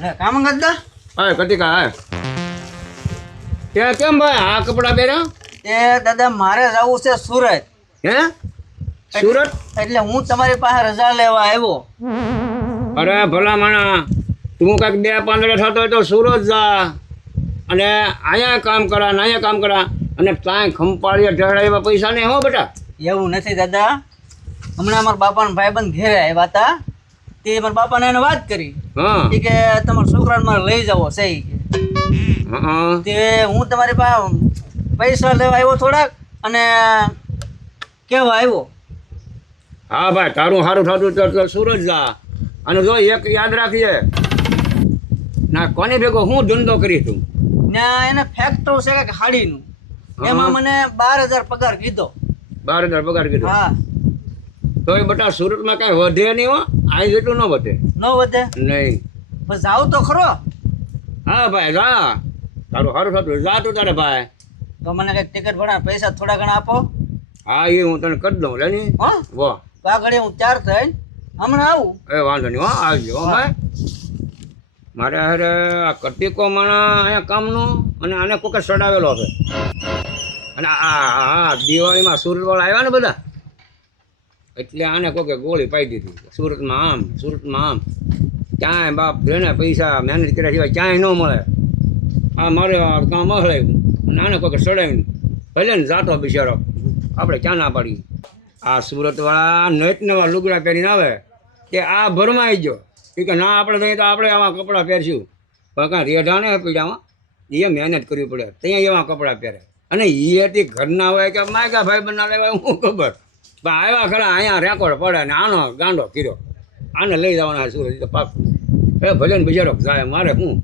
કામ કરતા હા કતિકા હા ત્યાં કેમ ભાઈ આ કપડાં પહેર્યા એ દાદા મારે જવું છે સુરત. હે સુરત એટલે હું તમારી પાસે રજા લેવા આવ્યો. અરે ભલા માણા તું કાંઈક 2-15 થતો હોય તો સુરત જા અને અહીંયા કામ કરા ને અહીંયા કામ કરા અને ત્યાં ખંપાળીએ ઢળા એવા પૈસા નહીં હો બેટા. એવું નથી દાદા. હમણાં અમારા બાપાના ભાઈબંધ ઘેરે આવ્યા હતા. તે મારા બાપાને એને વાત કરી હા કે તમારા છોકરાને મારે લઈ જવો છે ઈ કે. હા તે હું તમારી પાસે પૈસા લેવા આવ્યો થોડાક અને કેવા આવ્યો. હા ભાઈ તારું સારું થતું તો સુરત જા અને જો એક યાદ રાખીએ ના કોની ભેગો હું ધંધો કરી તું ને એને ફેક્ટરી છે કે હાડીનું એમાં મને 12,000 પગાર કીધો. 12,000 પગાર કીધો હા તો એ બટા સુરતમાં કાંઈ વધે નહીં હો આ જેટલું ન વધે ન વધે નહીં. બસ જાવ તો ખરો. હા ભાઈ જા તારું સારું થતું જા તું તારે ભાઈ. તો મને કઈક ટિકિટ ભણા પૈસા થોડા ઘણા આપો. હા એ હું તને કરી દઉં લે ની હા વાહ તો આ ઘડી હું તૈયાર થઈને હમણાં આવું. એ વાંધો નહીં હો આવજો હો ભાઈ. મારે હારે આ કટીકો માણા અહીંયા કામનું અને આને કોકે સડાવેલો છે અને હા દિવાળીમાં સુરતવાળા આવ્યા ને બધા એટલે આને કોકે ગોળી પાઈ દીધી સુરતમાં આમ ક્યાંય બાપ જેને પૈસા મહેનત કર્યા સિવાય ક્યાંય ન મળે. આ મારે કામ હલાવ્યું અને આને કોકે સડાવીને ભલે ને જાતો બિચારો આપણે ક્યાં ના પાડીએ. આ સુરતવાળા નેટ નવા લુગડા પહેરીને આવે કે આ ભરમાઈ ગયો એ કે ના આપણે નહીં તો આપણે આવા કપડાં પહેરશું પણ કાંઈ રેઢા ને પીડામાં એ મહેનત કરવી પડે ત્યાં એવા કપડાં પહેરે અને એ હતી ઘરના હોય કે માયકા ભાઈ બના લેવાય હું ખબર પણ આવ્યા ખરા અહીંયા રેકોર્ડ પડે ને આનો ગાંડો કીધો આને લઈ જવાના સુરત તો પાકું એ ભલે ને બિચારો જાય મારે હું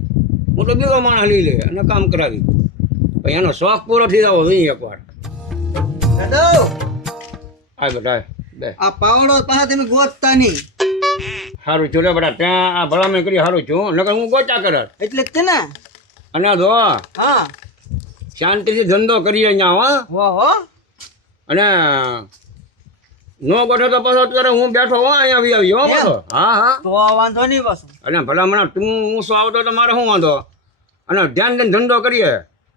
તો બીજો માણસ લઈ લે અને કામ કરાવી પછી એનો શોખ પૂરો થઈ જવો જોઈએ એકવાર. દાદા આ બેટા બે આ પાવડો પાસે તમે ગોતતા નહીં. સારું ચૂલે બેટા ત્યાં આ ભલામણ કરી સારું છું નકર હું ગોચા કરત એટલે જ તે ને. અને જો હા શાંતિથી ધંધો કરીએ અહીંયા હો હો અને નો ગોઠો તો પાછો અત્યારે હું બેઠો હો અહીંયા આવી હો પાછો. હા હા તો વાંધો નહીં પાછું. અને ભલામણ તું હું શું આવતો તો મારે શું વાંધો અને ધ્યાન દઈને ધંધો કરીએ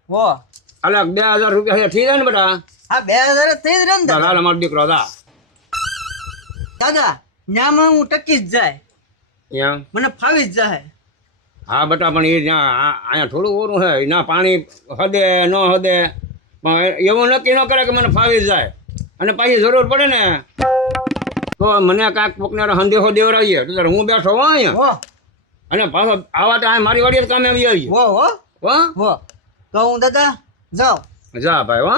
હો અલગ 2,000 રૂપિયા થઈ જાય ને બેટા. હા 2,000 થઈ જ રહે ને દાદા. હાલ અમારો દીકરો દા દાદા ન્યામાં હું ટકી જ જાય અહીંયા મને ફાવી જ જાય. હા બેટા પણ એ ત્યાં અહીંયા થોડું ઓરું છે ના પાણી હદે ન હદે પણ એવું નક્કી ન કરે કે મને ફાવી જાય અને પાછી જરૂર પડે ને તો મને કાંઈક કોકને સંદેશો દેવડાવીએ તો હું બેઠો હો અહીંયા હો અને પાછો આવા તો આ મારી વાડી જ કામે આવી આવીએ હો હો હો હો તો હું દાદા જાઉં. જા ભાઈ હો.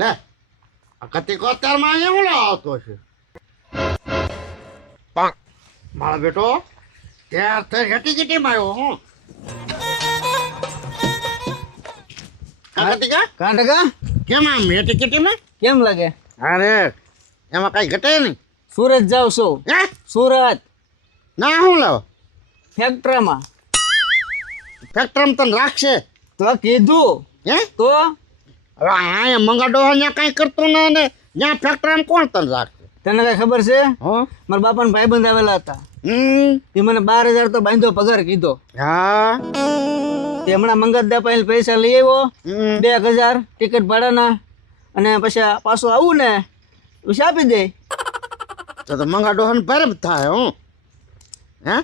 લે આ કતિકો અત્યારમાં અહીંયા હું આવતો છે મારો બેટો ત્યાર થઈ હેટી કીટીમાં આવ્યો હું કતિકા કાંઠકા કેમ આમ હેટી કીટીમાં કેમ લાગે? અરે એમાં કઈ ઘટે નહીં સુરત જાવ છું. હે સુરત ના હું લાવ ફેક્ટરીમાં. ફેક્ટરીમાં તને રાખશે તો કીધું હે તો હવે અહીંયા મંગાડો અહીંયા કઈ કરતો ને ને ત્યાં ફેક્ટરીમાં કોણ તને રાખશે તને કઈ ખબર છે? હો મારા બાપાના ભાઈબંધ આવેલા હતા. એ મને 12,000 તો બાંધો પગાર કીધો. હા તે હમણાં મંગતદા પાસે પૈસા લઈ આવ્યો 2,000 ટિકિટ ભાડાના અને પછી પાછું આવું ને પછી આપી દે. તો મંગાડો ને ભારે થાય હું હે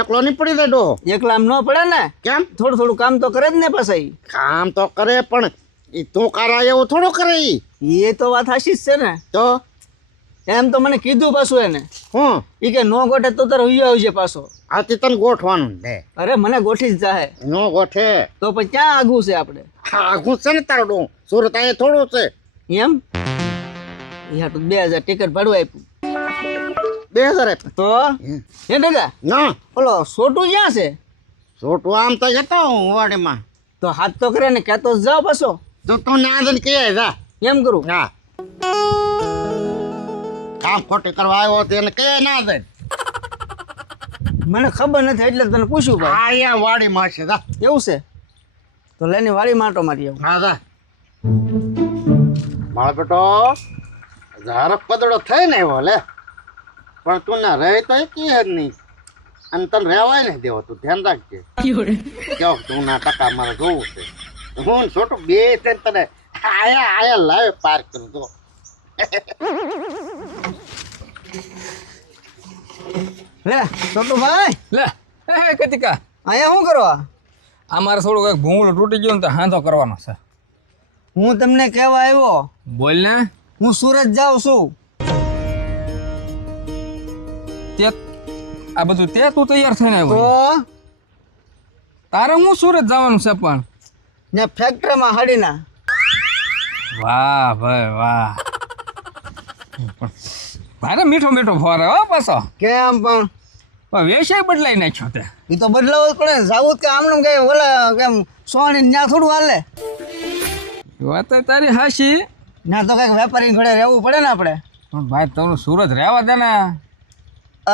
એકલો નહીં પડી દે ડોહો એકલા આમ ન પડે ને. કેમ થોડું થોડું કામ તો કરે જ ને પાછા. કામ તો કરે પણ એ તું કરા એવું થોડું કરે ઈ એ તો વાત હાશી જ છે ને. તો એમ તો મને કીધું પાછું એને હું એ કે નો ગોઠે તો તારે હુઈ આવજે પાછો. આથી તને ગોઠવાનું દે અરે મને ગોઠી જ જાય નો ગોઠે તો પછી ક્યાં આઘું છે આપણે આઘું છે ને તારો ડો સુરત અહીંયા થોડું છે એમ. યા તો 2,000 ટિકિટ ભાડું આપ્યું 2,000 તો હે દાદા ના ઓલો છોટું ક્યાં છે? છોટું આમ તો જતો હું વાડીમાં તો હાથ તો કરે ને કહેતો જ જાઓ પાછો. તો તું ના દે કે જા એમ કરું. હા કામ ખોટી કરવા આવ્યો તો એને કે ના દે મને ખબર નથી એટલે તને પૂછ્યું ભાઈ. અહીંયા વાડીમાં છે જા એવું છે તો લેની વાડી માટો મારી આવું. હા જા મારો બેટો ઝારક પદડો થઈ ને એવો લે પણ તું ના રહે તો એ કહે જ નહીં અને તને રહેવાય નહીં દેવો તું ધ્યાન રાખજે કેવો તું ના ટકા મારે જોવું છે હું ને છોટું બે તને આયા આયા લાવે પાર કરું તો લે છોટું ભાઈ લે હે કતિકા અહીંયા શું કરો આ મારે થોડું કંઈક ભૂંગળું તૂટી ગયું ને તો હાંધો કરવાનો છે. હું તમને કહેવા આવ્યો બોલ ને. હું સુરત જાઉં છું. તે આ બધું તે તું તૈયાર થઈને તો આવ્યો તારે હું સુરત જવાનું છે પણ ને ફેક્ટરીમાં હડીના વાહ ભાઈ વાહ ભારે મીઠો મીઠો ફોરે હો પાછો કેમ પણ વ્યવસાય બદલાઈ નાખ્યો તે એ તો બદલાવો જ પડે ને. જાવું જ કે આમનું કઈ ઓલા કેમ સોની ત્યાં થોડું હાલે વાત તો તારી હાશી ના તો કઈક વેપારી ઘડે રહેવું પડે ને આપણે. પણ ભાઈ તમને સુરત રહેવા દે ને.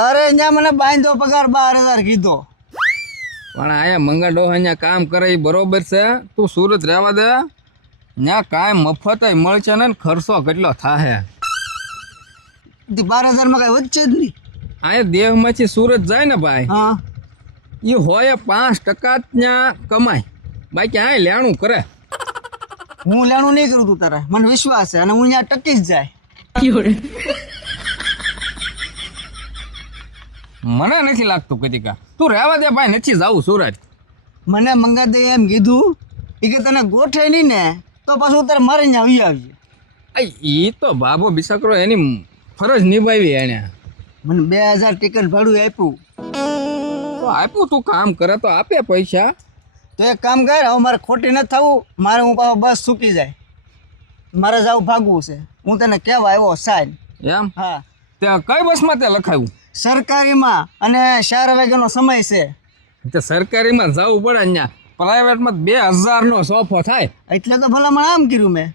અરે ત્યાં મને બાંધો પગાર 12,000 કીધો. પણ આયા મંગા ડોહા અહીંયા કામ કરે એ બરોબર છે. તું સુરત રહેવા દે ત્યાં કાંઈ મફત મળશે ને ખર્ચો કેટલો થાય. 12,000 માં કઈ વચ્ચે જ નહીં. આ દેહમાંથી સુરત જાય ને ભાઈ હા એ હોય 5% જ ત્યાં કમાય બાકી આ લેણું કરે. હું લેણું નહીં કરું તું તારે મને વિશ્વાસ છે અને હું ત્યાં ટકી જ જાય. મને નથી લાગતું કતિકા તું રહેવા દે ભાઈ નથી જાવું સુરત. મને મંગાદે એમ કીધું એ કે તને ગોઠે નહીં ને તો પાછું તારે મારે ત્યાં આવી આવજે. એ તો બાબો બિસાકરો એની ફરજ નિભાવી એને. મને 2,000 ટિકિટ ભાડું આપ્યું. તો આપ્યું તું કામ કરે તો આપે પૈસા. તો એક કામ કર હવે મારે ખોટી નથી થવું. મારે હું પાછો બસ ચૂકી જાય મારે જવું ભાગવું છે. હું તને કહેવા આવ્યો સાહેબ. એમ હા તે કઈ બસમાં તે લખાયું. સરકારીમાં અને 4 વાગ્યાનો સમય છે. તે સરકારીમાં જવું પડે અહીંયા પ્રાઇવેટમાં 2,000 નો સોફો થાય. એટલે તો ભલામણ આમ કર્યું મેં.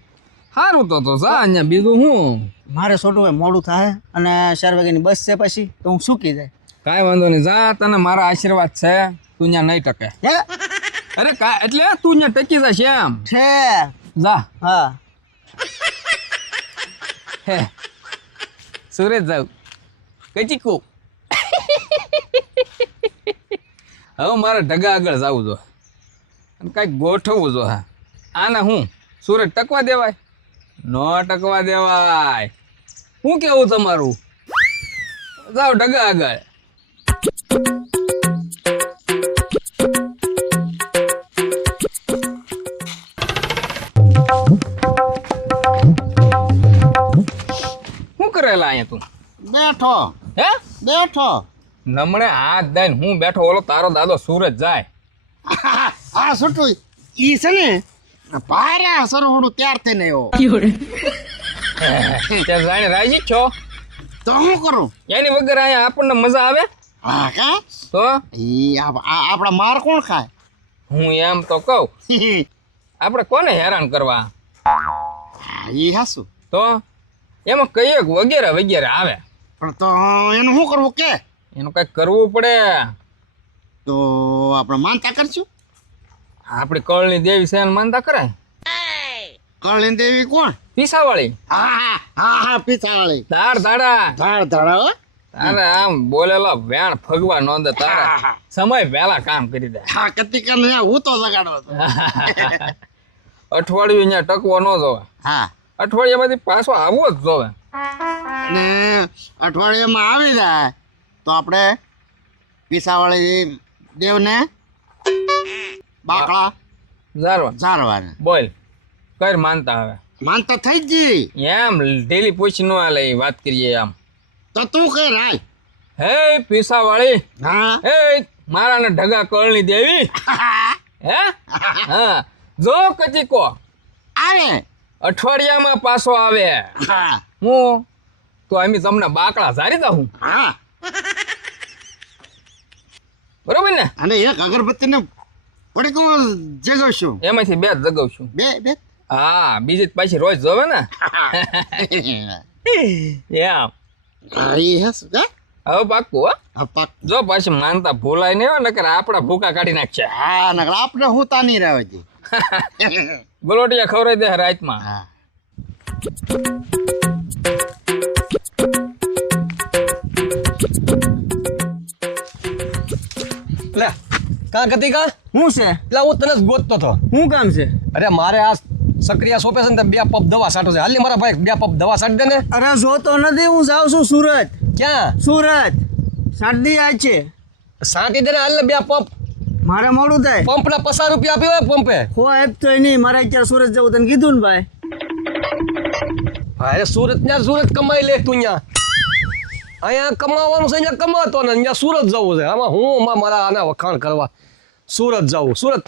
સારું તો જા અહીંયા બીજું હું. મારે છોટું હોય મોડું થાય અને 4 વાગ્યાની બસ છે પછી તો હું ચૂકી જાય. કાંઈ વાંધો નહીં જા તને મારા આશીર્વાદ છે તું ત્યાં નહીં ટકે. હે અરે કા એટલે તું ત્યાં ટકી જશે એમ. છે જા હા હે સુરત જાવ કચીકો. હવે મારે ઢગા આગળ જવું જો અને કાંઈક ગોઠવવું જો. હા આને હું સુરત ટકવા દેવાય ન ટકવા દેવાય. શું કેવું તમારું. જાઓ ઢગા આગળ. શું કરેલા અહીંયા તું બેઠો હે બેઠો નમણે હાથ દઈને હું બેઠો ઓલો તારો દાદો સુરત જાય. આ છોટું ઈ છે ને પાર્યા સરવડું ત્યાર થઈને આવ્યો ત્યાં જાણે રાજી જ છો તો શું કરું એની વગર અહીંયા આપણને મજા આવે. હા કા તો ઈ આપણા માર કોણ ખાય. હું એમ તો કહું આપણે કોને હેરાન કરવા. ઈ હાસું તો એમાં કઈ વગેરે વગેરે આવે પણ તો એનું શું કરવું કે એનું કંઈક કરવું પડે. તો આપણે માનતા કરશું. આપણી કળની દેવી છે એને માનતા કરાય. કળની દેવી કોણ. પીસાવાળી હા હા હા પીછાવાળી દાળ દાડા ધાડ ધાડા હો. તારે આમ બોલેલો વેણ ફગવા નો દે તારે સમય પહેલા કામ કરી દે. હા કતિકાને હું તો લગાડવો હતો. અઠવાડિયું અહીંયા ટકવો ન જોવે. હા અઠવાડિયામાંથી પાછો આવવો જ જોવે. અને અઠવાડિયામાં આવી જાય તો આપણે પીસાવાળી દેવને બાકડા જારવા ઝારવાને બોલ કઈ માનતા હવે માનતા થઈ જ જી. એમ ઢીલી પૂછી ન આલે એ વાત કરીએ આમ. તો તું કઈ રાય. હે પીસાવાળી હા હે મારા ને ઢગા કળની દેવી હે હા જો કચીકો આવે અઠવાડિયામાં પાછો આવે હા હું તો અમે તમને બાકડા ઝારી દઉં હા બરોબર ને. અને એક અગરબત્તીને પડીકો જગાવશું. એમાંથી 2 જ જગાવશું. બે બે હા બીજી જ પાછી રોજ જોવે ને એમ. હા એ હસ કા હવે પાક્કું હો. હા પાક જો પાછી માનતા ભૂલાય નહીં હોય નકર આપણા ભૂકા કાઢી નાખશે. હા નકર આપણે હું તા નહીં રહેવા જી. ગલોટિયા ખવડાવી દે રાતમાં. હા કા કતિકા શું છે એટલે હું તને જ ગોતતો હતો. શું કામ છે? અરે મારે આ સક્રિયા સોંપે છે ને તે 2 પપ દવા છાંટો છે. હાલ મારા ભાઈ 2 પપ દવા છાંટી દે ને. અરે જોતો નથી, હું જાઉં છું સુરત. ક્યાં સુરત સાડી આજ છે. છાંટી દે ને હાલ ને 2 પપ. મારે મોડું થાય. પંપના 50 રૂપિયા આપ્યો હોય પંપે. હો આપતોય નહીં, મારે અત્યારે સુરત જવું તને કીધું ને ભાઈ. અરે સુરત કમાઈ લે તું અહીંયા. અહીંયા કમાવાનું છે, અહીંયા કમાતો ને અહીંયા સુરત જવું છે. આમાં હું મારા આના વખાણ કરવા સુરત જવું. સુરત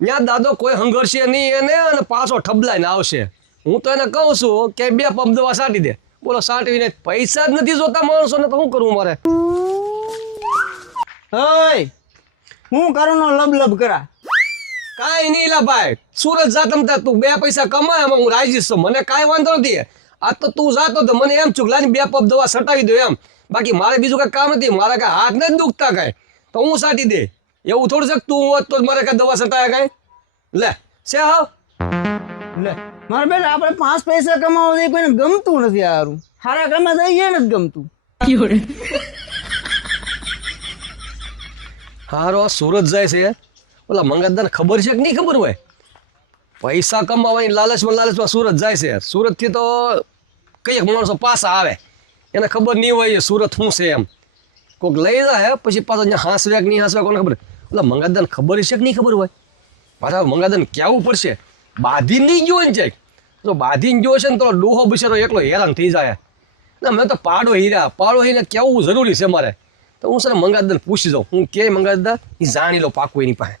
ત્યાં દાદો કોઈ હંગરશે નહીં એને, અને પાછો ઠબલાઈને આવશે. હું તો એને કહું છું કે 2 પંપ દવા છાંટી દે. બોલો છાંટવીને પૈસા જ નથી જોતા માણસોને, તો શું કરવું મારે? ઓય હું કરું નો લબ કરા. કાંઈ નહીં લા ભાઈ, સુરત જા તમતા તું 2 પૈસા કમાય એમાં હું રાજી છું. મને કાંઈ વાંધો નથી. આ તો તું જાતો તો મને એમ ચૂકલાની 2 પપ દવા છટાવી દો એમ. બાકી મારે બીજું કાંઈ કામ નથી. મારા કાંઈ હાથ નથી દુખતા કાંઈ, તો હું છાંટી દે. એવું થોડું છે કે તું હોત તો જ મારે કાંઈ દવા છટાયા કાંઈ. લે છે હાવ લે મારે બેન આપણે 5 પૈસા કમાવા દે કોઈને ગમતું નથી. હારું હારા કમા થઈ ગયા નથી ગમતું. હારો સુરત જાય છે. ઓલા મંગતદાને ખબર છે કે નહીં ખબર હોય? પૈસા કમાવાની લાલચમાં સુરત જાય છે. સુરતથી તો કઈક માણસો પાછા આવે, એને ખબર નહીં હોય સુરત શું છે એમ. કોઈક લઈ જાય પછી પાછો અહીંયા હાંસવે કે નહીં હાંસવે કોને ખબર. ઓલા મંગતદાને ખબર છે કે નહીં ખબર હોય? મારા મંગતદાને કહેવું પડશે. બાંધી નહીં ગયો ને જાય તો બાંધીને ગયો છે ને તો ડોહો બિચારો એકલો હેરાન થઈ જાય. ના મેં તો પાડો હીરા કહેવું જરૂરી છે મારે. તો હું સર મંગતદાને પૂછી જાઉં. હું કે મંગતદા એ જાણી લો પાકું એની પાસે.